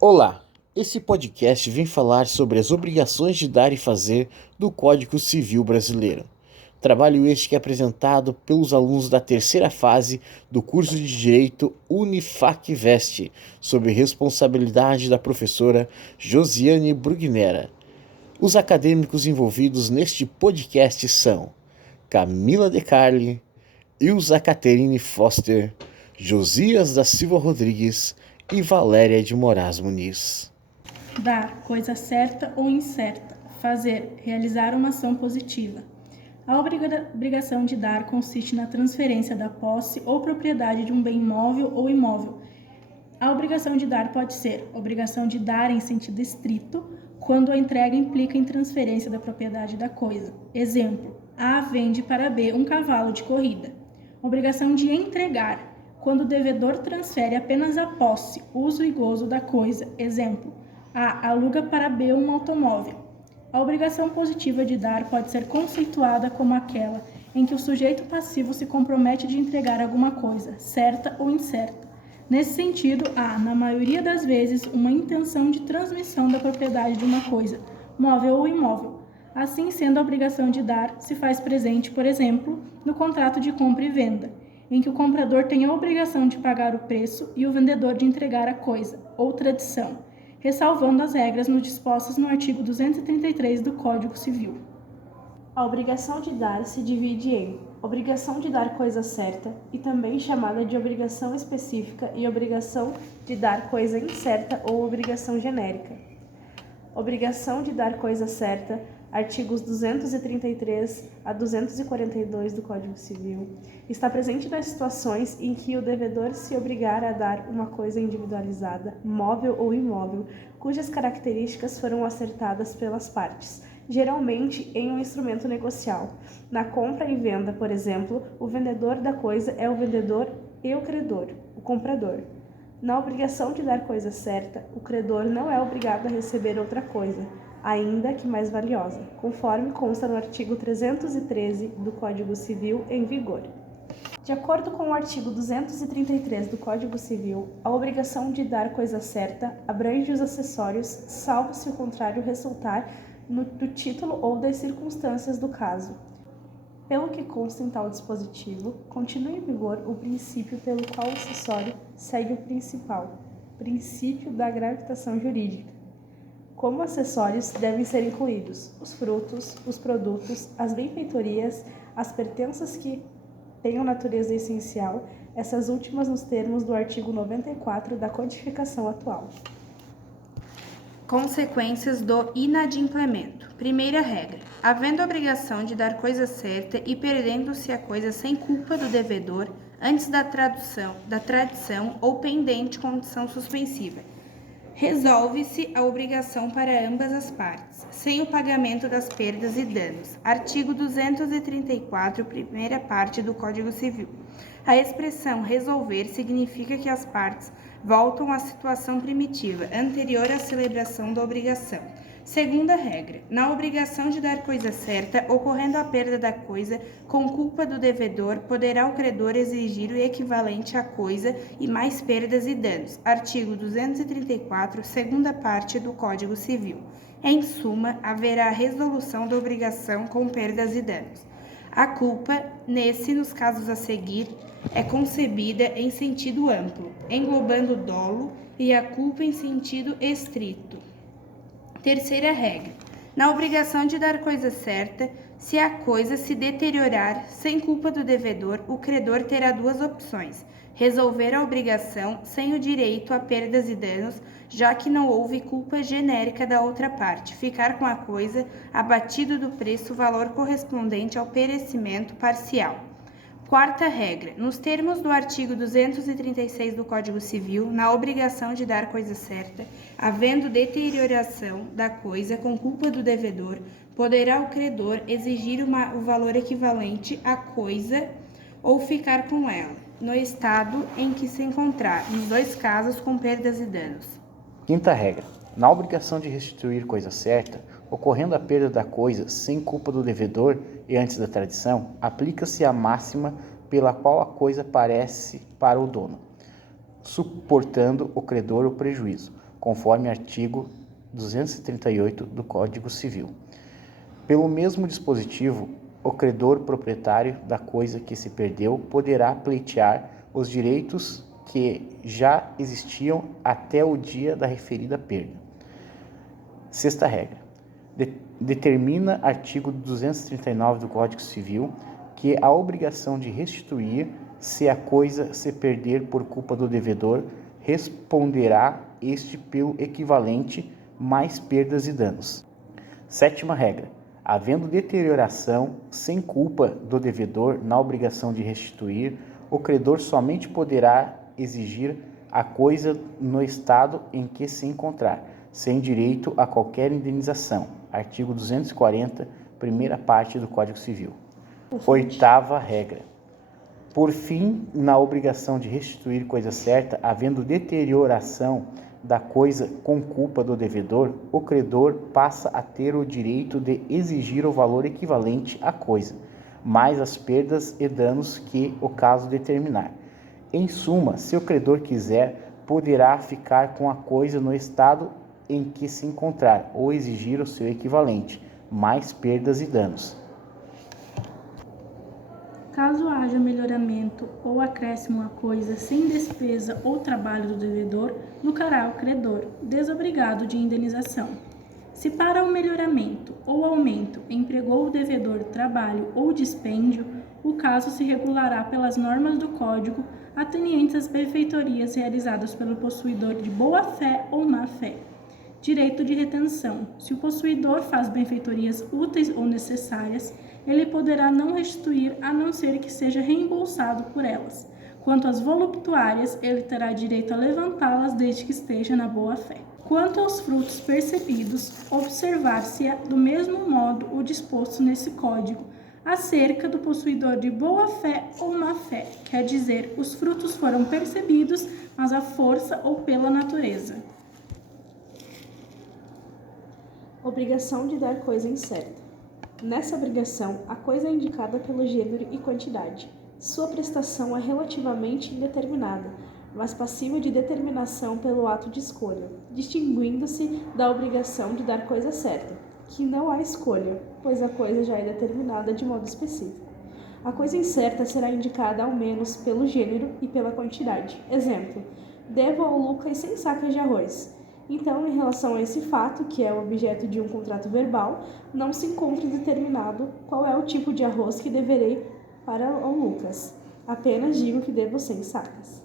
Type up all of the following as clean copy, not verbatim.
Olá, esse podcast vem falar sobre as obrigações de dar e fazer do Código Civil Brasileiro. Trabalho este que é apresentado pelos alunos da terceira fase do curso de Direito Unifacvest, sob responsabilidade da professora Josiane Brugnera. Os acadêmicos envolvidos neste podcast são Camila De Carli, Ilza Caterine Foster, Josias da Silva Rodrigues e Valéria de Moraes Muniz. Dar, coisa certa ou incerta. Fazer, realizar uma ação positiva. A obrigação de dar consiste na transferência da posse ou propriedade de um bem móvel ou imóvel. A obrigação de dar pode ser obrigação de dar em sentido estrito, quando a entrega implica em transferência da propriedade da coisa. Exemplo: A vende para B um cavalo de corrida. Obrigação de entregar, quando o devedor transfere apenas a posse, uso e gozo da coisa. Exemplo: A aluga para B um automóvel. A obrigação positiva de dar pode ser conceituada como aquela em que o sujeito passivo se compromete de entregar alguma coisa, certa ou incerta. Nesse sentido, há, na maioria das vezes, uma intenção de transmissão da propriedade de uma coisa, móvel ou imóvel. Assim sendo, a obrigação de dar se faz presente, por exemplo, no contrato de compra e venda, em que o comprador tem a obrigação de pagar o preço e o vendedor de entregar a coisa, ou tradição, ressalvando as regras dispostas no artigo 233 do Código Civil. A obrigação de dar se divide em obrigação de dar coisa certa, e também chamada de obrigação específica, e obrigação de dar coisa incerta ou obrigação genérica. Obrigação de dar coisa certa, artigos 233 a 242 do Código Civil, está presente nas situações em que o devedor se obrigar a dar uma coisa individualizada, móvel ou imóvel, cujas características foram acertadas pelas partes, geralmente em um instrumento negocial. Na compra e venda, por exemplo, o vendedor da coisa é o vendedor e o credor, o comprador. Na obrigação de dar coisa certa, o credor não é obrigado a receber outra coisa, ainda que mais valiosa, conforme consta no artigo 313 do Código Civil em vigor. De acordo com o artigo 233 do Código Civil, a obrigação de dar coisa certa abrange os acessórios, salvo se o contrário resultar do título ou das circunstâncias do caso. Pelo que consta em tal dispositivo, continua em vigor o princípio pelo qual o acessório segue o principal, princípio da gravitação jurídica. Como acessórios devem ser incluídos os frutos, os produtos, as benfeitorias, as pertenças que tenham natureza essencial, essas últimas nos termos do artigo 94 da Codificação atual. Consequências do inadimplemento. Primeira regra: havendo obrigação de dar coisa certa e perdendo-se a coisa sem culpa do devedor antes da tradição ou pendente condição suspensiva, resolve-se a obrigação para ambas as partes, sem o pagamento das perdas e danos. Artigo 234, primeira parte do Código Civil. A expressão resolver significa que as partes voltam à situação primitiva, anterior à celebração da obrigação. Segunda regra: na obrigação de dar coisa certa, ocorrendo a perda da coisa com culpa do devedor, poderá o credor exigir o equivalente à coisa e mais perdas e danos. Artigo 234, segunda parte do Código Civil. Em suma, haverá resolução da obrigação com perdas e danos. A culpa, nos casos a seguir, é concebida em sentido amplo, englobando o dolo, e a culpa em sentido estrito. Terceira regra: na obrigação de dar coisa certa, se a coisa se deteriorar sem culpa do devedor, o credor terá duas opções: resolver a obrigação sem o direito a perdas e danos, já que não houve culpa genérica da outra parte, ficar com a coisa abatido do preço o valor correspondente ao perecimento parcial. Quarta regra: nos termos do artigo 236 do Código Civil, na obrigação de dar coisa certa, havendo deterioração da coisa com culpa do devedor, poderá o credor exigir o valor equivalente à coisa ou ficar com ela, no estado em que se encontrar, nos dois casos com perdas e danos. Quinta regra: na obrigação de restituir coisa certa, ocorrendo a perda da coisa sem culpa do devedor e antes da tradição, aplica-se a máxima pela qual a coisa parece para o dono, suportando o credor o prejuízo. conforme artigo 238 do Código Civil. Pelo mesmo dispositivo, o credor proprietário da coisa que se perdeu poderá pleitear os direitos que já existiam até o dia da referida perda. Sexta regra. Determina artigo 239 do Código Civil que a obrigação de restituir, se a coisa se perder por culpa do devedor, responderá este pelo equivalente mais perdas e danos. Sétima regra. Havendo deterioração sem culpa do devedor na obrigação de restituir, o credor somente poderá exigir a coisa no estado em que se encontrar, sem direito a qualquer indenização. Artigo 240, primeira parte do Código Civil. Oitava regra. Por fim, na obrigação de restituir coisa certa, havendo deterioração da coisa com culpa do devedor, o credor passa a ter o direito de exigir o valor equivalente à coisa, mais as perdas e danos que o caso determinar. Em suma, se o credor quiser, poderá ficar com a coisa no estado em que se encontrar ou exigir o seu equivalente, mais perdas e danos. Caso haja melhoramento ou acréscimo à coisa sem despesa ou trabalho do devedor, lucrará o credor, desobrigado de indenização. Se para o melhoramento ou aumento empregou o devedor trabalho ou dispêndio, o caso se regulará pelas normas do Código atenientes às benfeitorias realizadas pelo possuidor de boa-fé ou má-fé. Direito de retenção. Se o possuidor faz benfeitorias úteis ou necessárias, ele poderá não restituir a não ser que seja reembolsado por elas. Quanto às voluptuárias, ele terá direito a levantá-las desde que esteja na boa-fé. Quanto aos frutos percebidos, observar-se-á do mesmo modo o disposto nesse código, acerca do possuidor de boa-fé ou má-fé, quer dizer, os frutos foram percebidos, mas à força ou pela natureza. Obrigação de dar coisa incerta. Nessa obrigação, a coisa é indicada pelo gênero e quantidade. Sua prestação é relativamente indeterminada, mas passível de determinação pelo ato de escolha, distinguindo-se da obrigação de dar coisa certa, que não há escolha, pois a coisa já é determinada de modo específico. A coisa incerta será indicada ao menos pelo gênero e pela quantidade. Exemplo: devo ao Lucas 100 sacas de arroz. Então, em relação a esse fato, que é o objeto de um contrato verbal, não se encontra determinado qual é o tipo de arroz que deverei para o Lucas. Apenas digo que devo 100 sacas.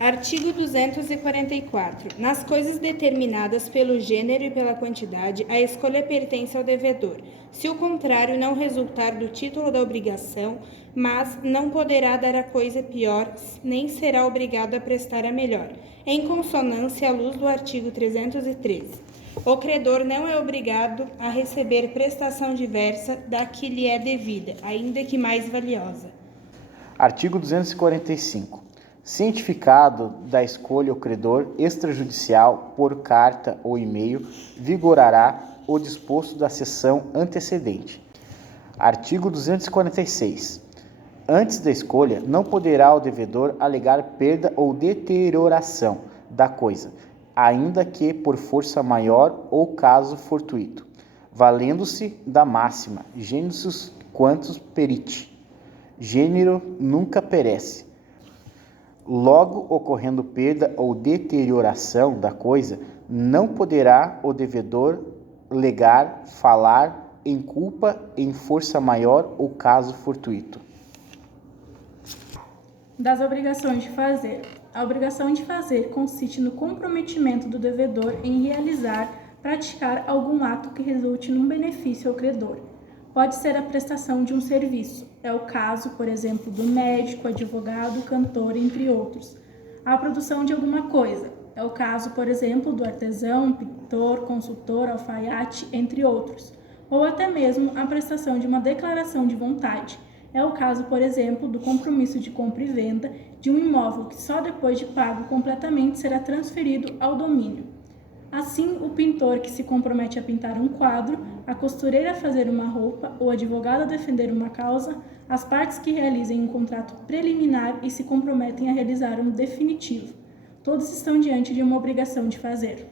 Artigo 244. Nas coisas determinadas pelo gênero e pela quantidade, a escolha pertence ao devedor, se o contrário não resultar do título da obrigação, mas não poderá dar a coisa pior, nem será obrigado a prestar a melhor, em consonância à luz do artigo 313. O credor não é obrigado a receber prestação diversa da que lhe é devida, ainda que mais valiosa. Artigo 245. Cientificado da escolha o credor extrajudicial por carta ou e-mail, vigorará o disposto da sessão antecedente. Artigo 246. Antes da escolha, não poderá o devedor alegar perda ou deterioração da coisa, ainda que por força maior ou caso fortuito, valendo-se da máxima genius quantus perite. Gênero nunca perece. Logo, ocorrendo perda ou deterioração da coisa, não poderá o devedor legar, falar em culpa em força maior ou caso fortuito. Das obrigações de fazer. A obrigação de fazer consiste no comprometimento do devedor em realizar, praticar algum ato que resulte num benefício ao credor. Pode ser a prestação de um serviço. É o caso, por exemplo, do médico, advogado, cantor, entre outros. A produção de alguma coisa. É o caso, por exemplo, do artesão, pintor, consultor, alfaiate, entre outros. Ou até mesmo a prestação de uma declaração de vontade. É o caso, por exemplo, do compromisso de compra e venda de um imóvel que só depois de pago completamente será transferido ao domínio. Assim, o pintor que se compromete a pintar um quadro, a costureira a fazer uma roupa, o advogado a defender uma causa, as partes que realizem um contrato preliminar e se comprometem a realizar um definitivo. Todos estão diante de uma obrigação de fazer.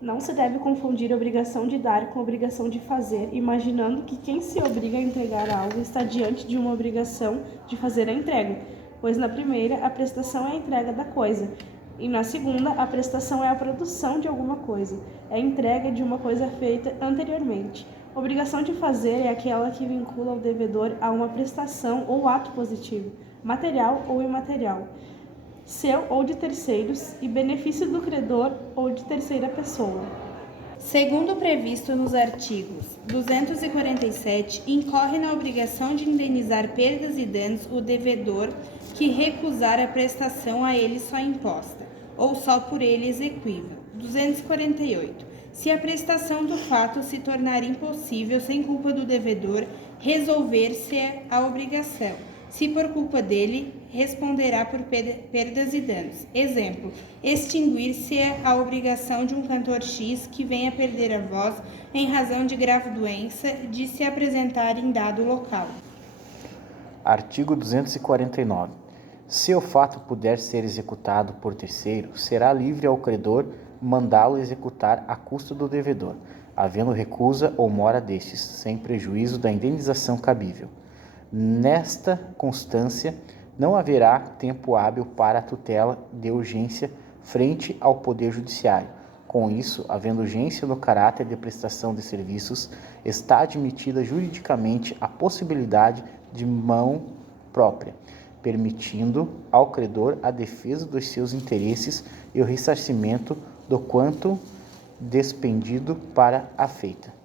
Não se deve confundir obrigação de dar com obrigação de fazer, imaginando que quem se obriga a entregar algo está diante de uma obrigação de fazer a entrega, pois na primeira a prestação é a entrega da coisa, e na segunda a prestação é a produção de alguma coisa, é a entrega de uma coisa feita anteriormente. Obrigação de fazer é aquela que vincula o devedor a uma prestação ou ato positivo, material ou imaterial, seu ou de terceiros, e benefício do credor ou de terceira pessoa. Segundo o previsto nos artigos 247, incorre na obrigação de indenizar perdas e danos o devedor que recusar a prestação a ele só imposta, ou só por ele exequível. 248. Se a prestação do fato se tornar impossível sem culpa do devedor, resolver-se a obrigação. Se por culpa dele, responderá por perdas e danos. Exemplo, extinguir-se a obrigação de um cantor X que venha a perder a voz em razão de grave doença de se apresentar em dado local. Artigo 249. Se o fato puder ser executado por terceiro, será livre ao credor mandá-lo executar à custa do devedor, havendo recusa ou mora destes, sem prejuízo da indenização cabível. Nesta constância, não haverá tempo hábil para a tutela de urgência frente ao Poder Judiciário. Com isso, havendo urgência no caráter de prestação de serviços, está admitida juridicamente a possibilidade de mão própria, permitindo ao credor a defesa dos seus interesses e o ressarcimento do quanto despendido para a feita.